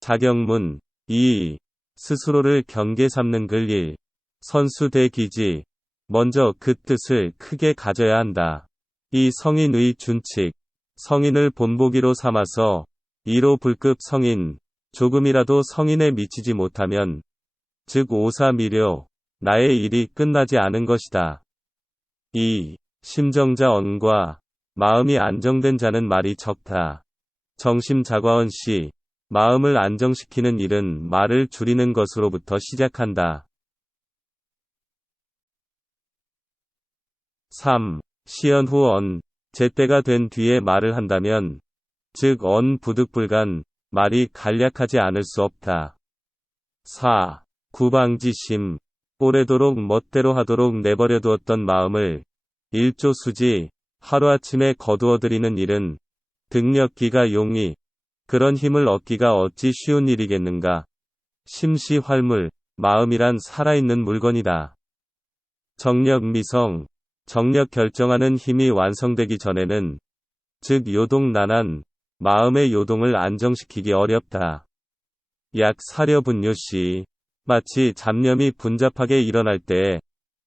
자격문 2. 스스로를 경계 삼는 글 1. 선수 대 기지. 먼저 그 뜻을 크게 가져야 한다. 이 성인의 준칙. 성인을 본보기로 삼아서 2로 불급 성인, 조금이라도 성인에 미치지 못하면 즉 오사미료, 나의 일이 끝나지 않은 것이다. 2. 심정자 언과 마음이 안정된 자는 말이 적다. 정심자과언 시 마음을 안정시키는 일은 말을 줄이는 것으로부터 시작한다. 3. 시연 후 언, 제때가 된 뒤에 말을 한다면 즉 언 부득불간, 말이 간략하지 않을 수 없다. 4. 구방지심, 오래도록 멋대로 하도록 내버려두었던 마음을 일조수지, 하루아침에 거두어들이는 일은 등력기가 용이, 그런 힘을 얻기가 어찌 쉬운 일이겠는가. 심시활물, 마음이란 살아있는 물건이다. 정력미성, 정력 결정하는 힘이 완성되기 전에는 즉 요동난한, 마음의 요동을 안정시키기 어렵다. 약 사려분요 시 마치 잡념이 분잡하게 일어날 때에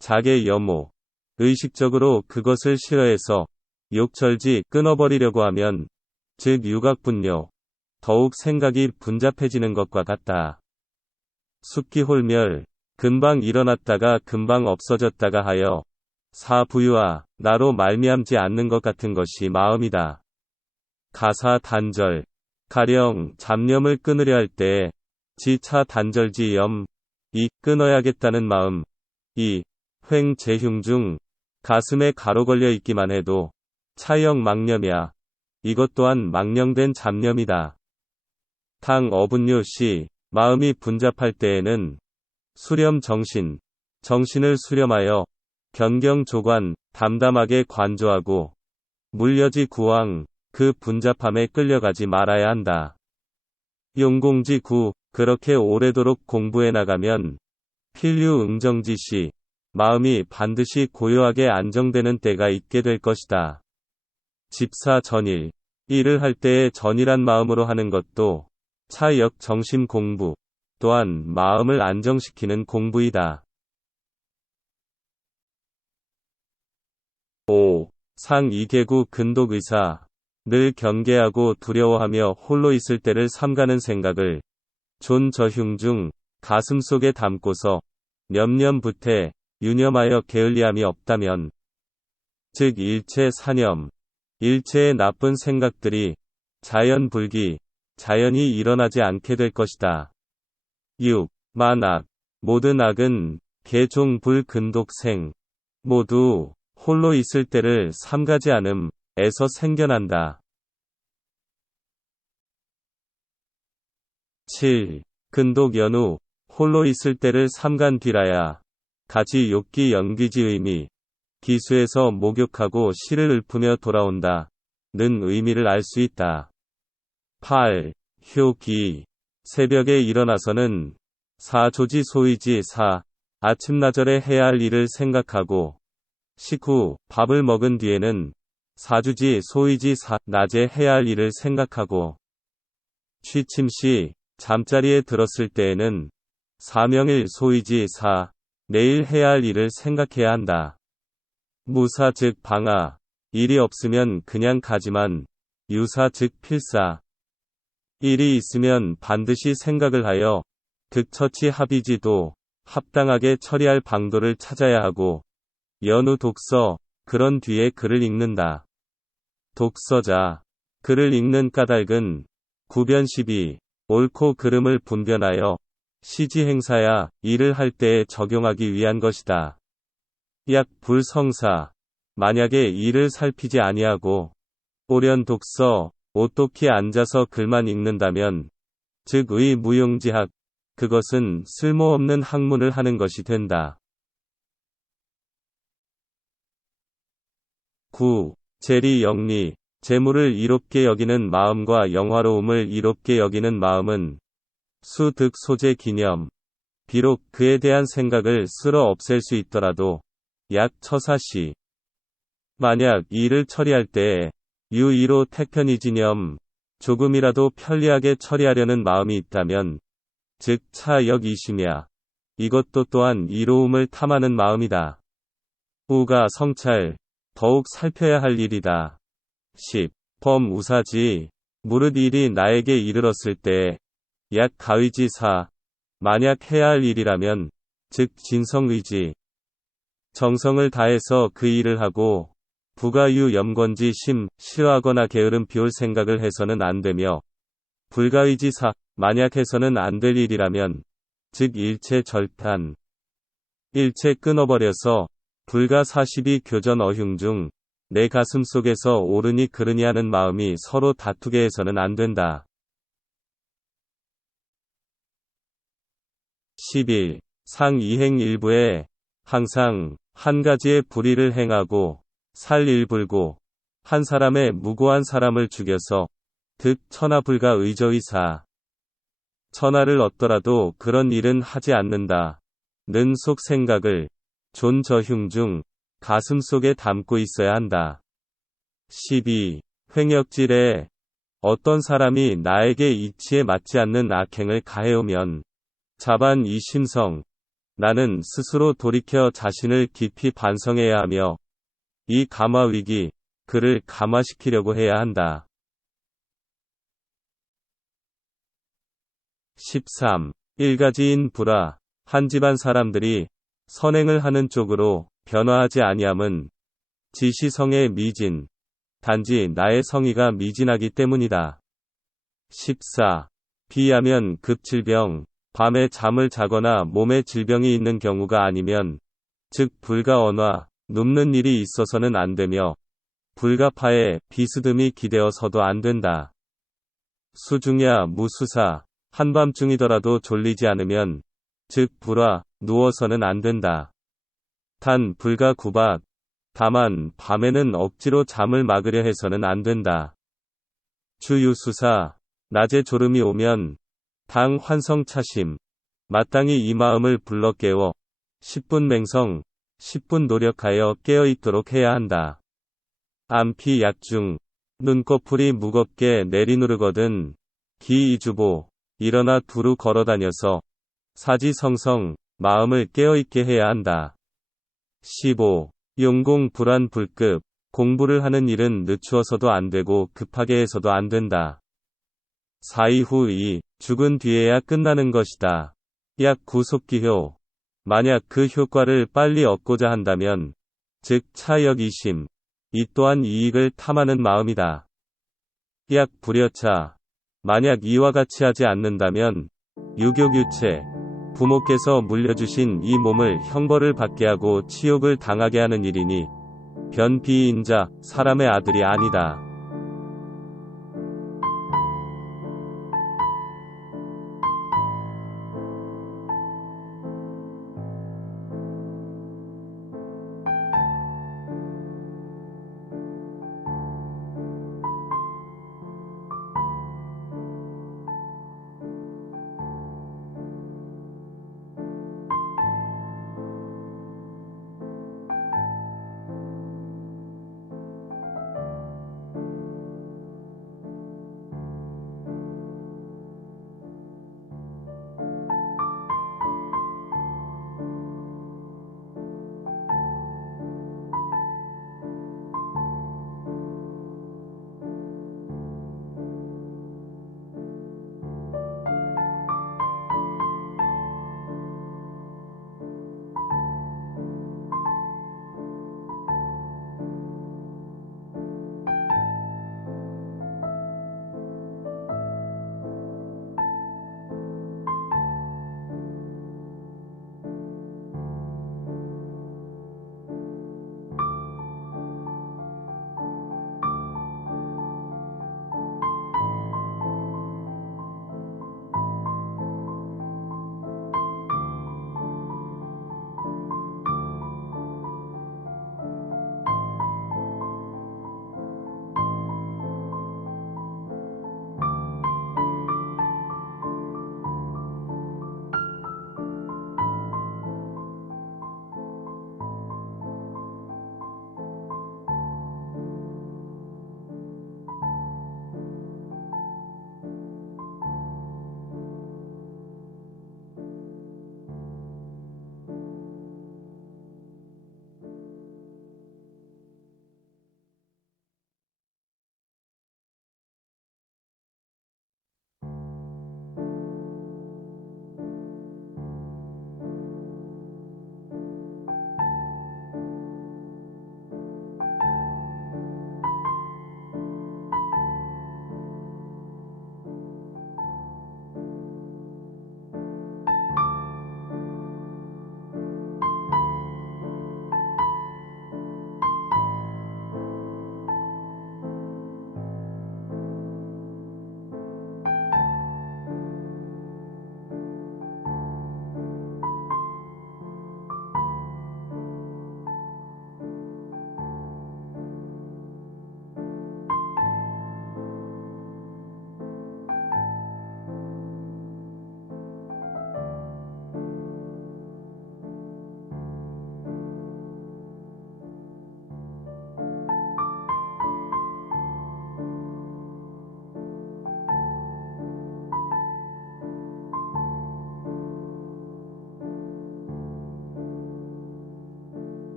자개 여모, 의식적으로 그것을 싫어해서 욕절지 끊어버리려고 하면 즉 유각분요, 더욱 생각이 분잡해지는 것과 같다. 숙기홀멸, 금방 일어났다가 금방 없어졌다가 하여 사부유와 나로 말미암지 않는 것 같은 것이 마음이다. 가사 단절, 가령 잡념을 끊으려 할 때에 지차 단절지 염, 이 끊어야겠다는 마음, 이 횡재흉 중 가슴에 가로 걸려 있기만 해도 차형 망념이야. 이것 또한 망령된 잡념이다. 당 어분요 시 마음이 분잡할 때에는 수렴 정신, 정신을 수렴하여 견경조관, 담담하게 관조하고 물려지 구왕, 그 분잡함에 끌려가지 말아야 한다. 용공지 구, 그렇게 오래도록 공부해 나가면 필류 응정지 시 마음이 반드시 고요하게 안정되는 때가 있게 될 것이다. 집사 전일, 일을 할 때에 전일한 마음으로 하는 것도 차역 정심 공부, 또한 마음을 안정시키는 공부이다. 5. 상이계구 근독의사, 늘 경계하고 두려워하며 홀로 있을 때를 삼가는 생각을 존저흉 중 가슴속에 담고서 염념부태 유념하여 게을리함이 없다면 즉 일체 사념, 일체의 나쁜 생각들이 자연불기, 자연히 일어나지 않게 될 것이다. 6. 만악, 모든 악은 개종불근독생, 모두 홀로 있을 때를 삼가지 않음에서 생겨난다. 7. 근독 연후, 홀로 있을 때를 삼간 뒤라야 가지 욕기 연귀지 의미, 기수에서 목욕하고 실을 읊으며 돌아온다 는 의미를 알 수 있다. 8. 효기, 새벽에 일어나서는 사조지 소이지 사, 아침나절에 해야 할 일을 생각하고 식후 밥을 먹은 뒤에는 사주지 소이지 사, 낮에 해야 할 일을 생각하고 취침 시 잠자리에 들었을 때에는 사명일 소이지 사, 내일 해야 할 일을 생각해야 한다. 무사 즉 방아, 일이 없으면 그냥 가지만 유사 즉 필사, 일이 있으면 반드시 생각을 하여 득처치 합의지도 합당하게 처리할 방도를 찾아야 하고 연후 독서, 그런 뒤에 글을 읽는다. 독서자, 글을 읽는 까닭은 구변 시비, 옳고 그름을 분변하여 시지행사야 일을 할 때에 적용하기 위한 것이다. 약 불성사, 만약에 일을 살피지 아니하고 오련 독서, 오똑히 앉아서 글만 읽는다면 즉 의 무용지학, 그것은 쓸모없는 학문을 하는 것이 된다. 9. 재리 영리, 재물을 이롭게 여기는 마음과 영화로움을 이롭게 여기는 마음은 수득 소재 기념, 비록 그에 대한 생각을 쓸어 없앨 수 있더라도 약 처사시, 만약 일을 처리할 때에 유의로 태편이지념, 조금이라도 편리하게 처리하려는 마음이 있다면, 즉 차역이심이야. 이것도 또한 이로움을 탐하는 마음이다. 우가 성찰, 더욱 살펴야 할 일이다. 10. 범우사지. 무릇 일이 나에게 이르렀을 때에, 약 가의지사. 만약 해야 할 일이라면, 즉 진성의지. 정성을 다해서 그 일을 하고, 부가유 염건지 싫어하거나 게으름 비울 생각을 해서는 안 되며, 불가의지사. 만약 해서는 안 될 일이라면, 즉 일체 절단. 일체 끊어버려서, 불가 42 교전 어흉 중, 내 가슴 속에서 옳으니 그르니 하는 마음이 서로 다투게 해서는 안 된다. 11. 상이행 일부에 항상 한 가지의 불의를 행하고 살일불고 한 사람의 무고한 사람을 죽여서 득 천하불가 의저의사. 천하를 얻더라도 그런 일은 하지 않는다. 는 속 생각을 존저흉 중 가슴 속에 담고 있어야 한다. 12. 횡역질에 어떤 사람이 나에게 이치에 맞지 않는 악행을 가해오면 자반 이 심성. 나는 스스로 돌이켜 자신을 깊이 반성해야 하며 이 감화위기, 그를 감화시키려고 해야 한다. 13. 일가지인 불화. 한 집안 사람들이 선행을 하는 쪽으로 변화하지 아니함은 지시성의 미진. 단지 나의 성의가 미진하기 때문이다. 14. 비하면 급질병. 밤에 잠을 자거나 몸에 질병이 있는 경우가 아니면, 즉 불가언화, 눕는 일이 있어서는 안 되며, 불가파에 비스듬히 기대어서도 안 된다. 수중야 무수사. 한밤중이더라도 졸리지 않으면, 즉 불화, 누워서는 안 된다. 단 불가구박. 다만 밤에는 억지로 잠을 막으려 해서는 안 된다. 주유수사. 낮에 졸음이 오면 당 환성차심. 마땅히 이 마음을 불러 깨워 10분 맹성, 10분 노력하여 깨어있도록 해야 한다. 안피 약중. 눈꺼풀이 무겁게 내리누르거든 기이주보. 일어나 두루 걸어다녀서 사지성성, 마음을 깨어있게 해야 한다. 15. 용공 불안 불급. 공부를 하는 일은 늦추어서도 안 되고 급하게 해서도 안 된다. 4이후 2. 죽은 뒤에야 끝나는 것이다. 약 구속기효. 만약 그 효과를 빨리 얻고자 한다면, 즉 차역이심. 이 또한 이익을 탐하는 마음이다. 약 불여차. 만약 이와 같이 하지 않는다면, 유교규체. 부모께서 물려주신 이 몸을 형벌을 받게 하고 치욕을 당하게 하는 일이니, 변비인자, 사람의 아들이 아니다.